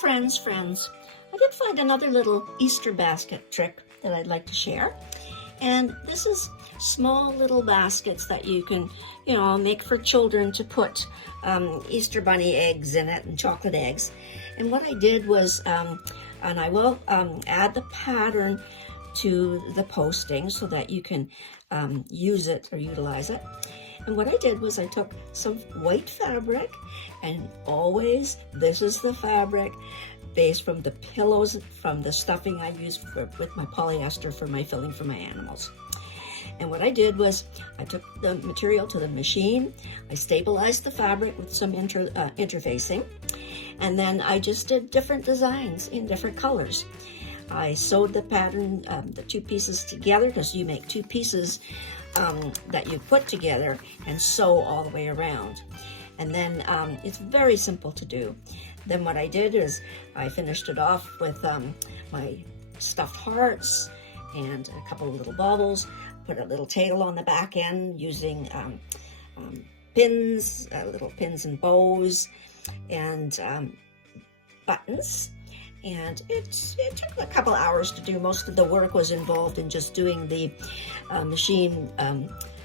friends. I did find another little Easter basket trick that I'd like to share. And this is small little baskets that you can, make for children to put Easter bunny eggs in it and chocolate eggs. And what I did was, and I will add the pattern to the posting so that you can use it or utilize it. And what I did was I took some white fabric, and always this is the fabric based from the pillows, from the stuffing I use with my polyester for my filling for my animals. And what I did was I took the material to the machine, I stabilized the fabric with some interfacing, and then I just did different designs in different colors. I sewed the pattern, the two pieces together, because you make two pieces that you put together and sew all the way around. And then it's very simple to do. Then what I did is I finished it off with my stuffed hearts and a couple of little baubles, put a little tail on the back end using pins, little pins and bows, and buttons. And it took a couple hours to do. Most of the work was involved in just doing the machine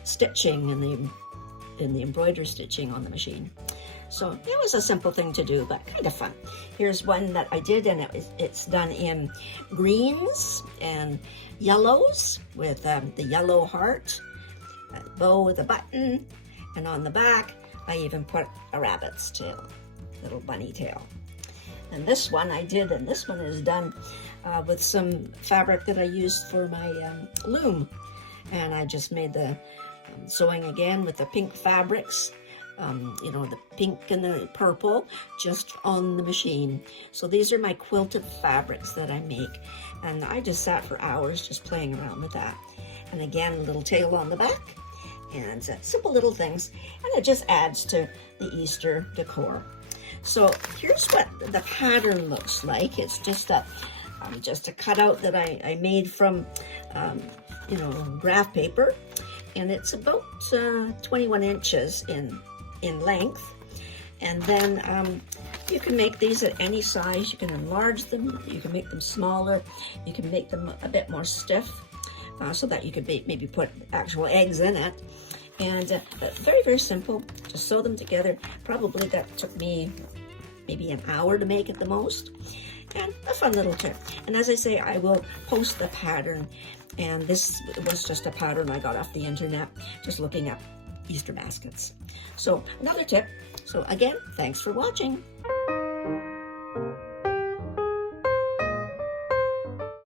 stitching and the embroidery stitching on the machine. So it was a simple thing to do, but kind of fun. Here's one that I did, and it's done in greens and yellows with the yellow heart, a bow with a button, and on the back, I even put a rabbit's tail, little bunny tail. And this one I did, and this one is done with some fabric that I used for my loom. And I just made the sewing again with the pink fabrics, the pink and the purple, just on the machine. So these are my quilted fabrics that I make. And I just sat for hours just playing around with that. And again, a little tail on the back, and simple little things. And it just adds to the Easter decor. So here's what the pattern looks like. It's just a cutout that I made from, graph paper, and it's about 21 inches in length. And then you can make these at any size. You can enlarge them, you can make them smaller, you can make them a bit more stiff, so that you could maybe put actual eggs in it. And very, very simple. Just sew them together. Probably that took me maybe an hour to make at the most. And a fun little tip. And as I say, I will post the pattern. And this was just a pattern I got off the internet, just looking up Easter baskets. So another tip. So again, thanks for watching.